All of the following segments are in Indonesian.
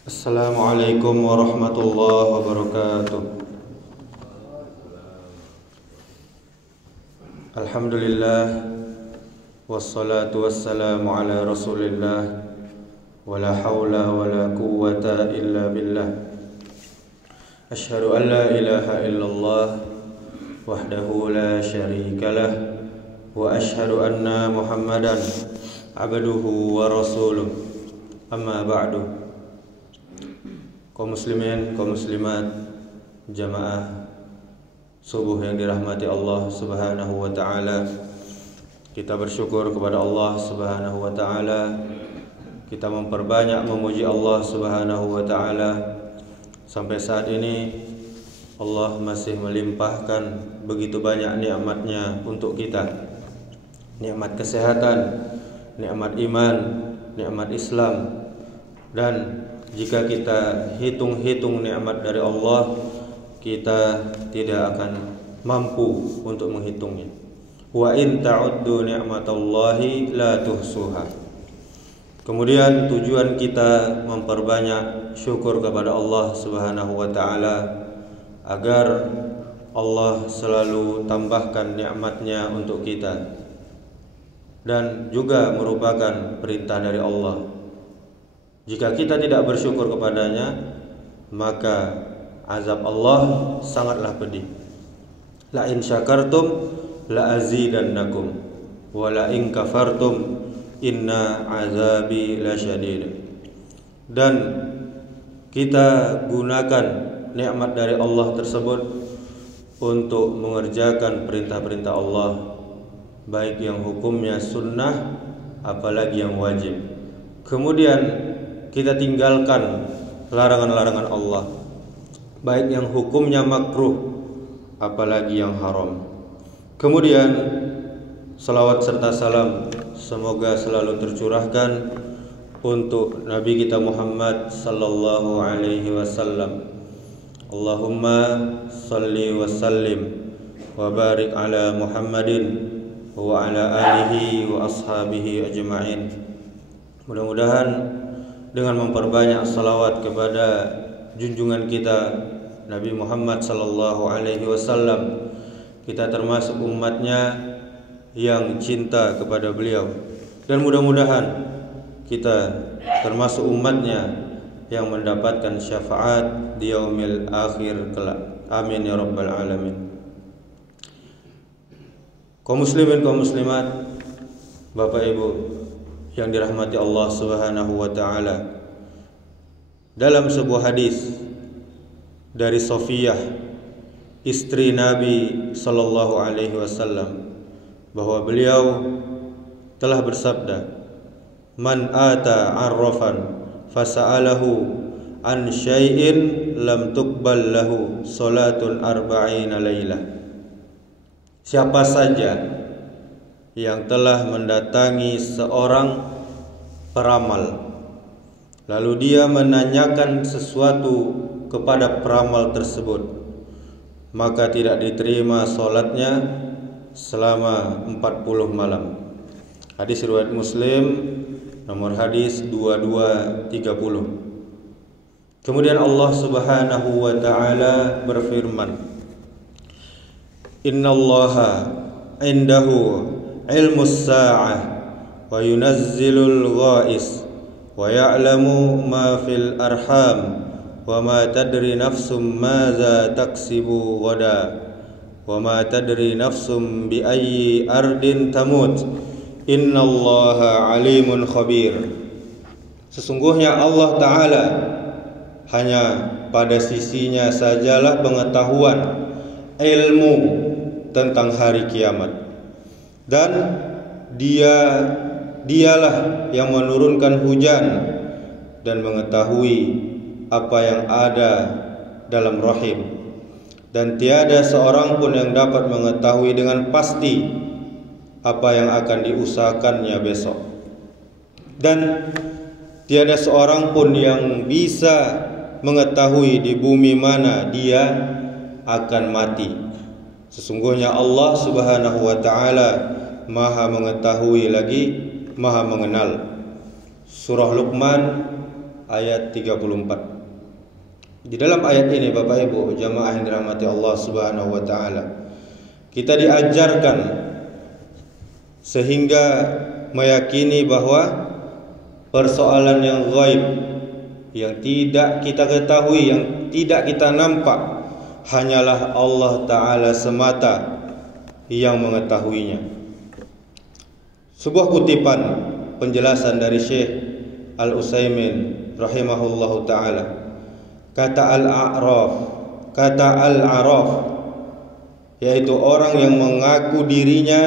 Assalamualaikum warahmatullahi wabarakatuh. Alhamdulillah, wassalatu wassalamu ala rasulillah, wala hawla wala quwwata illa billah. Asyhadu an la ilaha illallah wahdahu la syarikalah, wa asyhadu anna Muhammadan abduhu wa rasuluh. Amma ba'du. Kaum muslimin, kaum muslimat, jamaah subuh yang dirahmati Allah Subhanahu wa taala. Kita bersyukur kepada Allah Subhanahu wa taala. Kita memperbanyak memuji Allah Subhanahu wa taala. Sampai saat ini Allah masih melimpahkan begitu banyak nikmat-Nya untuk kita. Nikmat kesehatan, nikmat iman, nikmat Islam. Dan jika kita hitung-hitung nikmat dari Allah, kita tidak akan mampu untuk menghitungnya. Wa in ta'uddu ni'matallahi la tuhsuha. Kemudian tujuan kita memperbanyak syukur kepada Allah Subhanahu wa taala agar Allah selalu tambahkan nikmat-Nya untuk kita, dan juga merupakan perintah dari Allah. Jika kita tidak bersyukur kepadanya, maka azab Allah sangatlah pedih. La in syakartum la azidannakum wa la in kafartum inna azabi lasyadid. Dan kita gunakan nikmat dari Allah tersebut untuk mengerjakan perintah-perintah Allah, baik yang hukumnya sunnah apalagi yang wajib. Kemudian kita tinggalkan larangan-larangan Allah, baik yang hukumnya makruh apalagi yang haram. Kemudian salawat serta salam semoga selalu tercurahkan untuk Nabi kita Muhammad sallallahu alaihi wasallam. Allahumma salli wa sallim wa barik ala Muhammadin wa ala alihi wa ashabihi ajma'in. Mudah-mudahan dengan memperbanyak salawat kepada junjungan kita Nabi Muhammad sallallahu alaihi wasallam, kita termasuk umatnya yang cinta kepada beliau, dan mudah-mudahan kita termasuk umatnya yang mendapatkan syafaat di yaumil akhir kelak. Amin ya rabbal alamin. Kaum muslimin, kaum muslimat, Bapak Ibu yang dirahmati Allah Subhanahu wa taala, dalam sebuah hadis dari Sofiyah, istri Nabi sallallahu alaihi wasallam, bahwa beliau telah bersabda, "Man ata 'arrafan fasa'alahu an syai'in lam tuqbal lahu salatun arba'ina lailah." Siapa saja yang telah mendatangi seorang peramal, lalu dia menanyakan sesuatu kepada peramal tersebut, maka tidak diterima salatnya selama 40 malam. Hadis riwayat Muslim, nomor hadis 2230. Kemudian Allah Subhanahu wa taala berfirman, "Innallaha indahu ilmus sa'ah wa yunazzilul ghais wa ya'lamu ma fil arham wa ma tadri nafsum maza taksibu ghadan wa ma tadri nafsum bi ayyi ardin tamut innallaha alimun khabir." Sesungguhnya Allah Ta'ala hanya pada sisinya sajalah pengetahuan ilmu tentang hari kiamat, dan dialah yang menurunkan hujan dan mengetahui apa yang ada dalam rahim, dan tiada seorang pun yang dapat mengetahui dengan pasti apa yang akan diusahakannya besok, dan tiada seorang pun yang bisa mengetahui di bumi mana dia akan mati. Sesungguhnya Allah Subhanahu wa taala Maha mengetahui lagi Maha mengenal. Surah Luqman ayat 34. Di dalam ayat ini Bapak Ibu jamaah yang dirahmati Allah Subhanahu wa taala, kita diajarkan sehingga meyakini bahwa persoalan yang gaib, yang tidak kita ketahui, yang tidak kita nampak, hanyalah Allah Ta'ala semata yang mengetahuinya. Sebuah kutipan penjelasan dari Syekh Al-Utsaimin rahimahullahu ta'ala. Kata Al-A'raf yaitu orang yang mengaku dirinya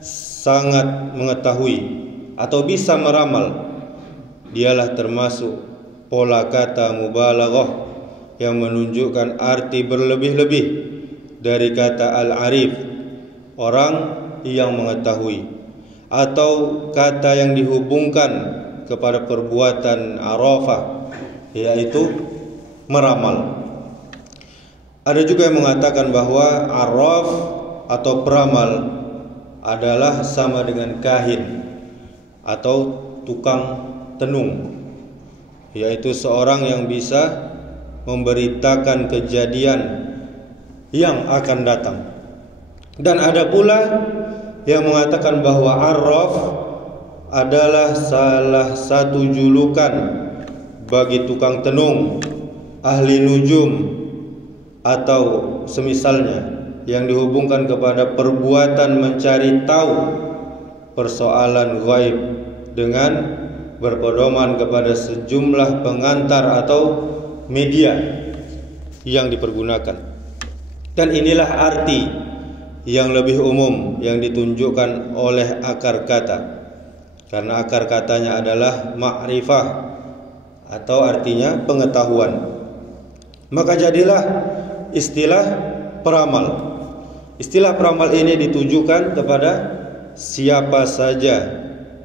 sangat mengetahui atau bisa meramal, dialah termasuk pola kata mubalaghah yang menunjukkan arti berlebih-lebih dari kata al-arif, orang yang mengetahui, atau kata yang dihubungkan kepada perbuatan arafah, yaitu meramal. Ada juga yang mengatakan bahwa araf atau peramal adalah sama dengan kahin atau tukang tenung, yaitu seorang yang bisa memberitakan kejadian yang akan datang. Dan ada pula yang mengatakan bahwa arraf adalah salah satu julukan bagi tukang tenung, ahli nujum, atau semisalnya yang dihubungkan kepada perbuatan mencari tahu persoalan gaib dengan berpedoman kepada sejumlah pengantar atau media yang dipergunakan. Dan inilah arti yang lebih umum yang ditunjukkan oleh akar kata, karena akar katanya adalah ma'rifah atau artinya pengetahuan. Maka jadilah istilah peramal. Istilah peramal ini ditujukan kepada siapa saja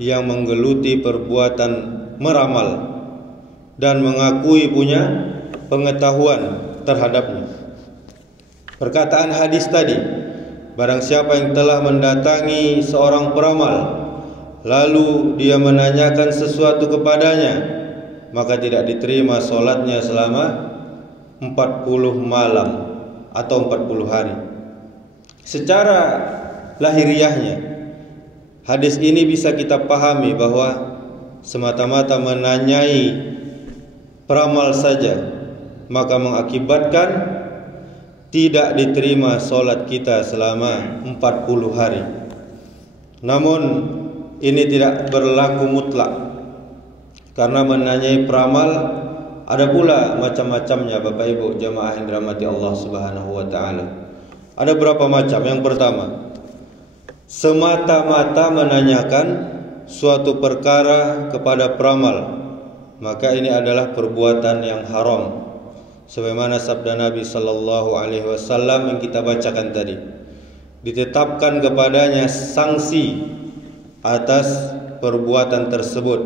yang menggeluti perbuatan meramal dan mengakui punya pengetahuan terhadapnya. Perkataan hadis tadi, barang siapa yang telah mendatangi seorang peramal lalu dia menanyakan sesuatu kepadanya, maka tidak diterima solatnya selama 40 malam atau 40 hari. Secara lahiriahnya, hadis ini bisa kita pahami bahwa semata-mata menanyai peramal saja maka mengakibatkan tidak diterima solat kita selama 40 hari. Namun ini tidak berlaku mutlak, karena menanyai peramal ada pula macam-macamnya Bapak Ibu jamaah yang dirahmati Allah Subhanahu wa taala. Ada berapa macam? Yang pertama, semata-mata menanyakan suatu perkara kepada peramal, maka ini adalah perbuatan yang haram. Sebagaimana sabda Nabi sallallahu alaihi wasallam yang kita bacakan tadi, ditetapkan kepadanya sanksi atas perbuatan tersebut.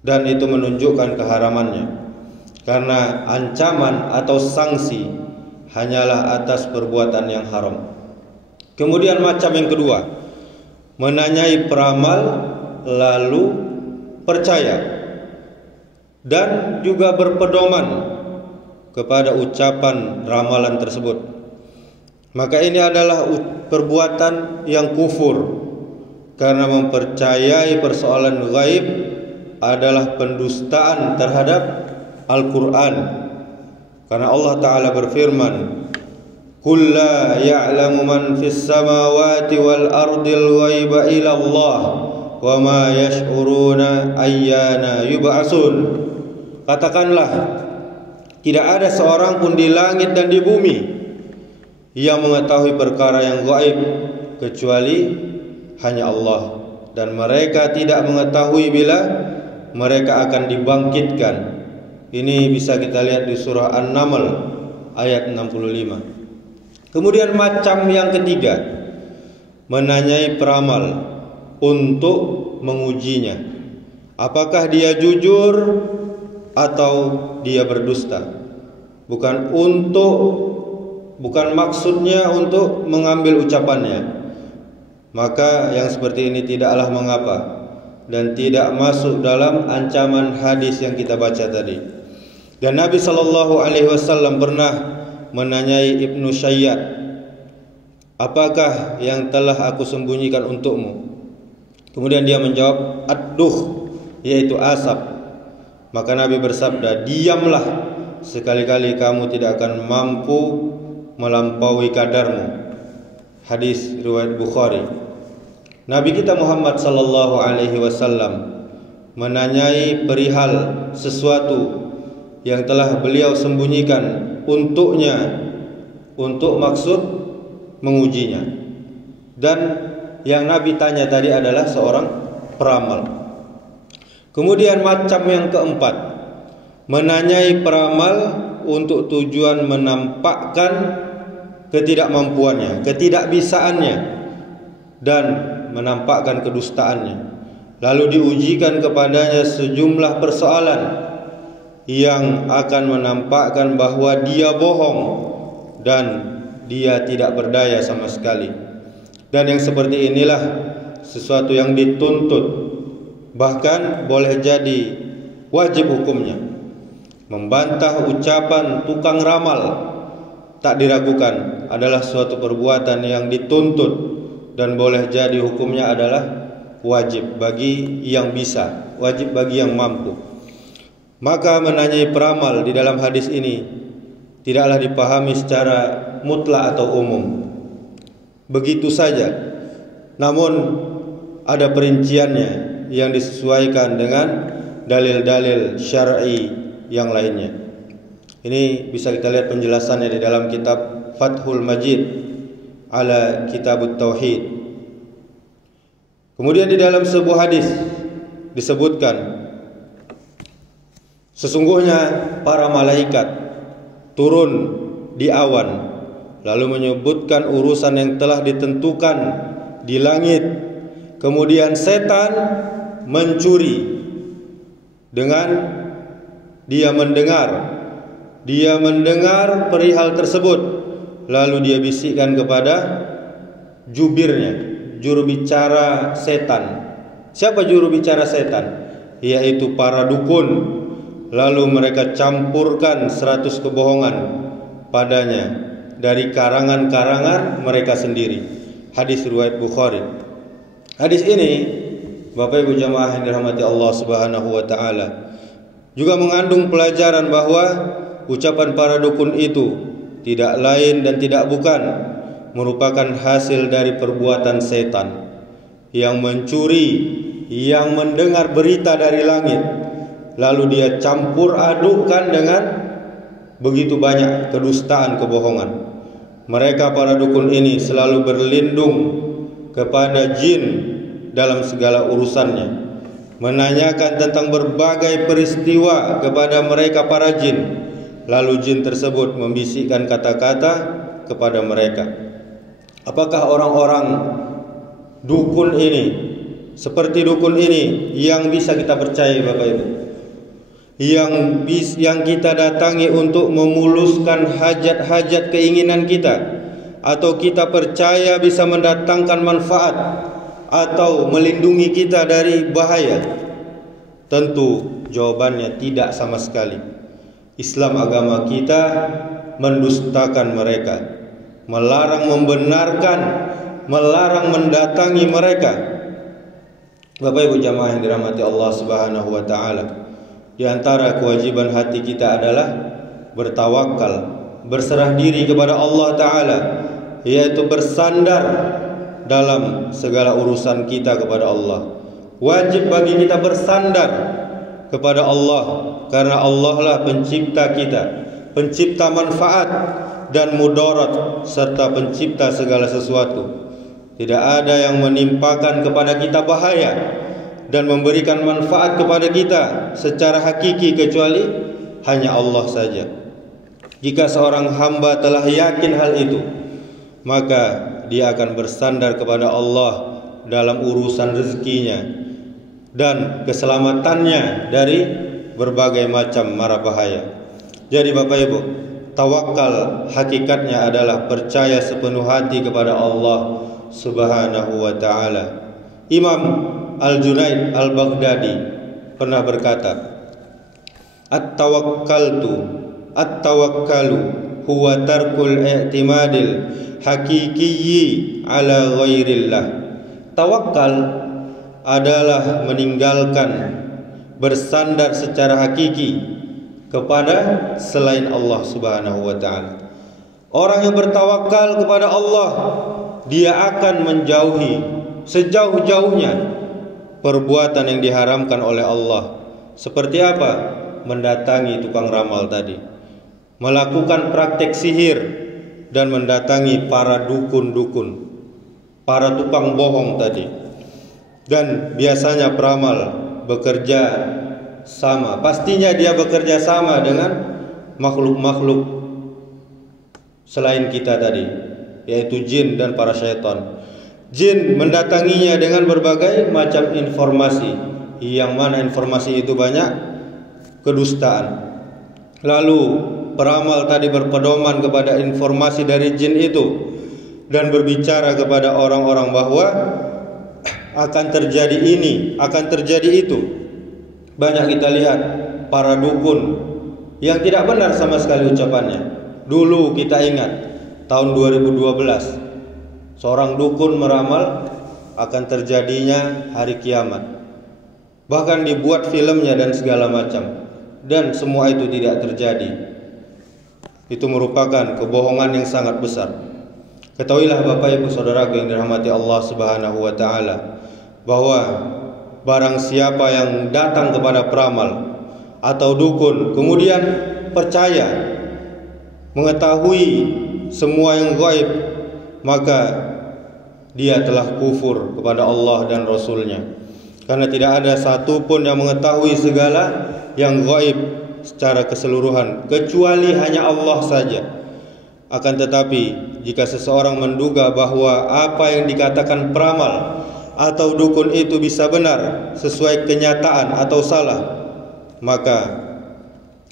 Dan itu menunjukkan keharamannya, karena ancaman atau sanksi hanyalah atas perbuatan yang haram. Kemudian macam yang kedua, menanyai peramal lalu percaya dan juga berpedoman kepada ucapan ramalan tersebut. Maka ini adalah perbuatan yang kufur, karena mempercayai persoalan gaib adalah pendustaan terhadap Al-Quran. Karena Allah Ta'ala berfirman, Qul la ya'lamu man fis samawati wal ardil ghaiba illa Allah wa ma yash'uruna ayyana yub'atsun. Katakanlah, tidak ada seorang pun di langit dan di bumi yang mengetahui perkara yang gaib kecuali hanya Allah, dan mereka tidak mengetahui bila mereka akan dibangkitkan. Ini bisa kita lihat di surah An-Naml ayat 65. Kemudian macam yang ketiga, menanyai peramal untuk mengujinya, apakah dia jujur atau dia berdusta. Bukan maksudnya untuk mengambil ucapannya. Maka yang seperti ini tidaklah mengapa, dan tidak masuk dalam ancaman hadis yang kita baca tadi. Dan Nabi SAW pernah menanyai Ibnu Syayyad, apakah yang telah aku sembunyikan untukmu? Kemudian dia menjawab, ad-duh, yaitu asap. Maka Nabi bersabda, diamlah, sekali-kali kamu tidak akan mampu melampaui kadarmu. Hadis riwayat Bukhari. Nabi kita Muhammad sallallahu alaihi wasallam menanyai perihal sesuatu yang telah beliau sembunyikan untuknya, untuk maksud mengujinya. Dan yang Nabi tanya tadi adalah seorang peramal. Kemudian macam yang keempat, menanyai peramal untuk tujuan menampakkan ketidakmampuannya, ketidakbisaannya, dan menampakkan kedustaannya. Lalu diujikan kepadanya sejumlah persoalan yang akan menampakkan bahwa dia bohong dan dia tidak berdaya sama sekali. Dan yang seperti inilah sesuatu yang dituntut, bahkan boleh jadi wajib hukumnya. Membantah ucapan tukang ramal tak diragukan adalah suatu perbuatan yang dituntut dan boleh jadi hukumnya adalah wajib bagi yang bisa, wajib bagi yang mampu. Maka menanyai peramal di dalam hadis ini tidaklah dipahami secara mutlak atau umum, begitu saja. Namun ada perinciannya yang disesuaikan dengan dalil-dalil syar'i yang lainnya. Ini bisa kita lihat penjelasannya di dalam kitab Fathul Majid ala Kitabut Tauhid. Kemudian di dalam sebuah hadis disebutkan, sesungguhnya para malaikat turun di awan, lalu menyebutkan urusan yang telah ditentukan di langit. Kemudian setan mencuri dengan dia mendengar perihal tersebut, lalu dia bisikkan kepada jubirnya, juru bicara setan. Siapa juru bicara setan? Yaitu para dukun. Lalu mereka campurkan 100 kebohongan padanya dari karangan-karangan mereka sendiri. Hadis riwayat Bukhari. Hadis ini, Bapak Ibu jamaah yang dirahmati Allah Subhanahu wa taala, juga mengandung pelajaran bahwa ucapan para dukun itu tidak lain dan tidak bukan merupakan hasil dari perbuatan setan yang mencuri, yang mendengar berita dari langit, lalu dia campur adukkan dengan begitu banyak kedustaan, kebohongan. Mereka para dukun ini selalu berlindung kepada jin dalam segala urusannya, menanyakan tentang berbagai peristiwa kepada mereka para jin. Lalu jin tersebut membisikkan kata-kata kepada mereka. Apakah orang-orang dukun ini, seperti dukun ini, yang bisa kita percaya Bapak Ibu? Yang kita datangi untuk memuluskan hajat-hajat keinginan kita, atau kita percaya bisa mendatangkan manfaat atau melindungi kita dari bahaya? Tentu jawabannya tidak sama sekali. Islam agama kita mendustakan mereka, melarang membenarkan, melarang mendatangi mereka. Bapak Ibu jamaah yang dirahmati Allah Subhanahu wa taala, di antara kewajiban hati kita adalah bertawakal, berserah diri kepada Allah taala, yaitu bersandar dalam segala urusan kita kepada Allah. Wajib bagi kita bersandar kepada Allah, karena Allah lah pencipta kita, pencipta manfaat dan mudarat, serta pencipta segala sesuatu. Tidak ada yang menimpakan kepada kita bahaya dan memberikan manfaat kepada kita secara hakiki kecuali hanya Allah saja. Jika seorang hamba telah yakin hal itu, maka dia akan bersandar kepada Allah dalam urusan rezekinya dan keselamatannya dari berbagai macam mara bahaya. Jadi Bapak Ibu, tawakal hakikatnya adalah percaya sepenuh hati kepada Allah Subhanahu wa taala. Imam Al-Junaid Al-Baghdadi pernah berkata, At-tawakkalu huwa tarkul i'timadil hakikiyyi ala ghairillah. Tawakal adalah meninggalkan bersandar secara hakiki kepada selain Allah Subhanahu wa taala. Orang yang bertawakal kepada Allah, dia akan menjauhi sejauh-jauhnya perbuatan yang diharamkan oleh Allah. Seperti apa? Mendatangi tukang ramal tadi, melakukan praktek sihir, dan mendatangi para dukun-dukun, para tukang bohong tadi. Dan biasanya peramal bekerja sama, pastinya dia bekerja sama dengan makhluk-makhluk selain kita tadi, yaitu jin dan para syaitan. Jin mendatanginya dengan berbagai macam informasi, yang mana informasi itu banyak kedustaan. Lalu peramal tadi berpedoman kepada informasi dari jin itu dan berbicara kepada orang-orang bahwa akan terjadi ini, akan terjadi itu. Banyak kita lihat para dukun yang tidak benar sama sekali ucapannya. Dulu kita ingat tahun 2012, seorang dukun meramal akan terjadinya hari kiamat. Bahkan dibuat filmnya dan segala macam, dan semua itu tidak terjadi. Itu merupakan kebohongan yang sangat besar. Ketahuilah Bapak Ibu Saudaraku yang dirahmati Allah Subhanahu wa taala, bahwa barang siapa yang datang kepada peramal atau dukun kemudian percaya, mengetahui semua yang gaib, maka dia telah kufur kepada Allah dan Rasulnya. Karena tidak ada satupun yang mengetahui segala yang gaib secara keseluruhan, kecuali hanya Allah saja. Akan tetapi jika seseorang menduga bahwa apa yang dikatakan peramal atau dukun itu bisa benar sesuai kenyataan atau salah, maka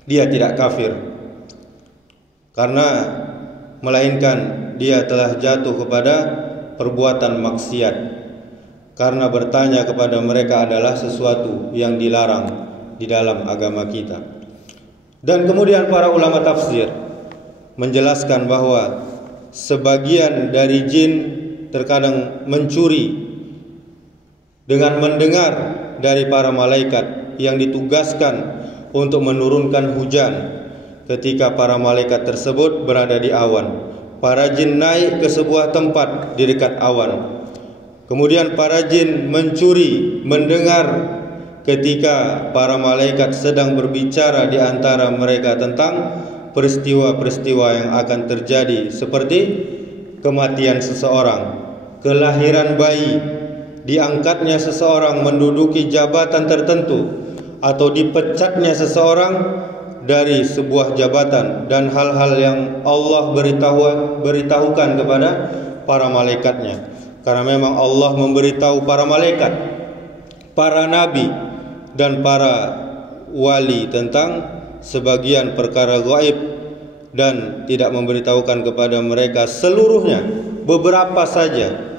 dia tidak kafir, karena melainkan dia telah jatuh kepada perbuatan maksiat, karena bertanya kepada mereka adalah sesuatu yang dilarang di dalam agama kita. Dan kemudian para ulama tafsir menjelaskan bahwa sebagian dari jin terkadang mencuri dengan mendengar dari para malaikat yang ditugaskan untuk menurunkan hujan. Ketika para malaikat tersebut berada di awan, para jin naik ke sebuah tempat di dekat awan. Kemudian para jin mencuri mendengar ketika para malaikat sedang berbicara di antara mereka tentang peristiwa-peristiwa yang akan terjadi, seperti kematian seseorang, kelahiran bayi, diangkatnya seseorang menduduki jabatan tertentu, atau dipecatnya seseorang dari sebuah jabatan, dan hal-hal yang Allah beritahukan kepada para malaikatnya. Karena memang Allah memberitahu para malaikat, para nabi, dan para wali tentang sebagian perkara gaib, dan tidak memberitahukan kepada mereka seluruhnya, beberapa saja.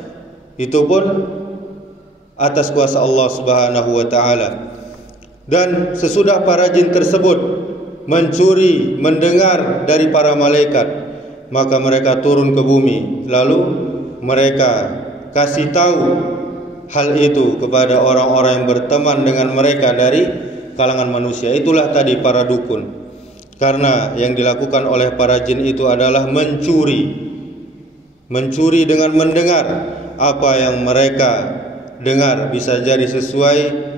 Itu pun atas kuasa Allah Subhanahu wa taala. Dan sesudah para jin tersebut mencuri mendengar dari para malaikat, maka mereka turun ke bumi, lalu mereka kasih tahu hal itu kepada orang-orang yang berteman dengan mereka dari kalangan manusia. Itulah tadi para dukun. Karena yang dilakukan oleh para jin itu adalah mencuri dengan mendengar apa yang mereka dengar, bisa jadi sesuai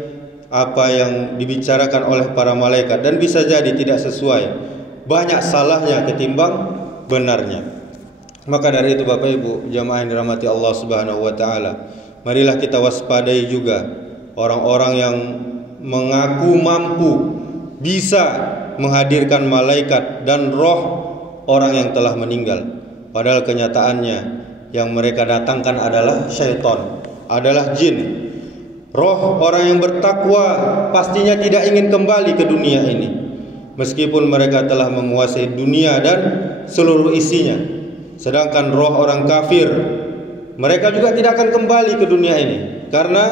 apa yang dibicarakan oleh para malaikat, dan bisa jadi tidak sesuai, banyak salahnya ketimbang benarnya. Maka dari itu Bapak Ibu jamaah yang dirahmati Allah Subhanahu wa taala, marilah kita waspadai juga orang-orang yang mengaku mampu bisa menghadirkan malaikat dan roh orang yang telah meninggal, padahal kenyataannya yang mereka datangkan adalah syaitan, adalah jin. Roh orang yang bertakwa pastinya tidak ingin kembali ke dunia ini, meskipun mereka telah menguasai dunia dan seluruh isinya. Sedangkan roh orang kafir, mereka juga tidak akan kembali ke dunia ini, karena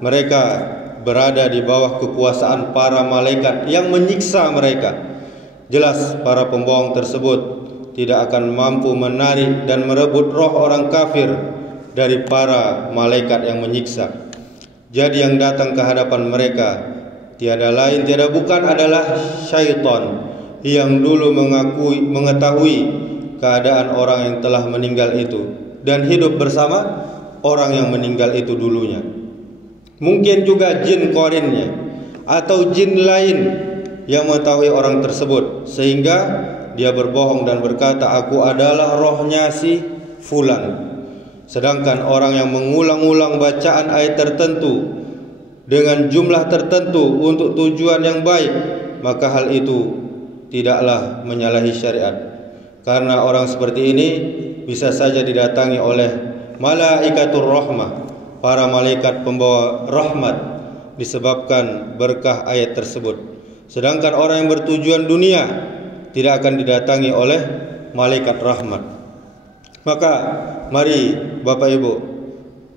mereka berada di bawah kekuasaan para malaikat yang menyiksa mereka. Jelas para pembohong tersebut tidak akan mampu menarik dan merebut roh orang kafir dari para malaikat yang menyiksa. Jadi yang datang ke hadapan mereka tiada lain tiada bukan adalah syaitan yang dulu mengetahui keadaan orang yang telah meninggal itu dan hidup bersama orang yang meninggal itu dulunya. Mungkin juga jin korinnya atau jin lain yang mengetahui orang tersebut, sehingga dia berbohong dan berkata, aku adalah rohnya si fulan. Sedangkan orang yang mengulang-ulang bacaan ayat tertentu dengan jumlah tertentu untuk tujuan yang baik, maka hal itu tidaklah menyalahi syariat. Karena orang seperti ini bisa saja didatangi oleh malaikatur rahmah, para malaikat pembawa rahmat, disebabkan berkah ayat tersebut. Sedangkan orang yang bertujuan dunia tidak akan didatangi oleh malaikat rahmat. Maka mari Bapak Ibu,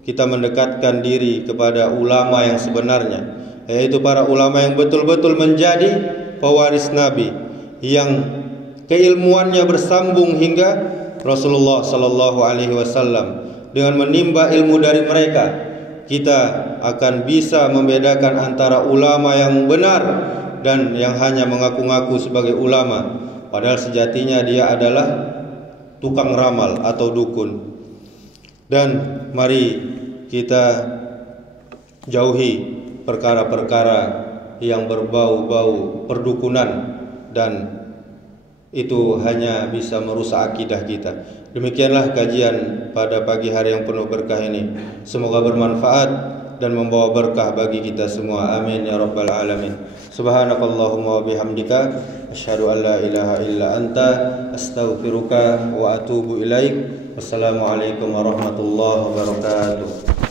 kita mendekatkan diri kepada ulama yang sebenarnya, yaitu para ulama yang betul-betul menjadi pewaris Nabi, yang keilmuannya bersambung hingga Rasulullah sallallahu alaihi wasallam. Dengan menimba ilmu dari mereka, kita akan bisa membedakan antara ulama yang benar dan yang hanya mengaku-ngaku sebagai ulama, padahal sejatinya dia adalah tukang ramal atau dukun. Dan mari kita jauhi perkara-perkara yang berbau-bau perdukunan, dan itu hanya bisa merusak akidah kita. Demikianlah kajian pada pagi hari yang penuh berkah ini. Semoga bermanfaat dan membawa berkah bagi kita semua. Amin ya rabbal alamin. Subhanakallahumma wa bihamdika asyhadu an la ilaha illa anta astaghfiruka wa atubu ilaik. Wassalamualaikum warahmatullahi wabarakatuh.